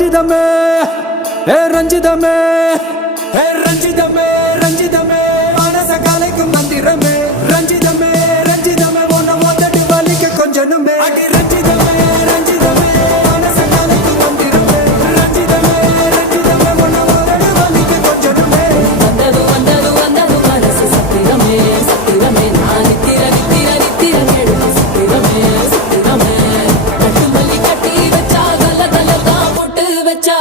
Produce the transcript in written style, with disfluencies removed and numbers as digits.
ரஞ்சிதமே ரஞ்சிதமே ரஞ்சிதமே ரஞ்சிதமே மனச கலைக்கும் மந்திரமே ரஞ்சிதமே ரஞ்சிதமே உன்னை மொத்தடி வலிக்க கொஞ்சனுமே அடி ரஞ்சிதமே ரஞ்சிதமே மனச கலைக்கும் மந்திரமே ரஞ்சிதமே ரஞ்சிதமே உன்னை மொத்தடி வலிக்க கொஞ்சனுமே வந்தது வந்தது வந்தது மனசு சத்திரமே சத்திரமே நான் நித்திர நித்திர நித்திர கேடு சத்திரமே சத்திரமே கட்டு மல்லி கட்டி வச்சா கல கல தான் போட்டு வச்சா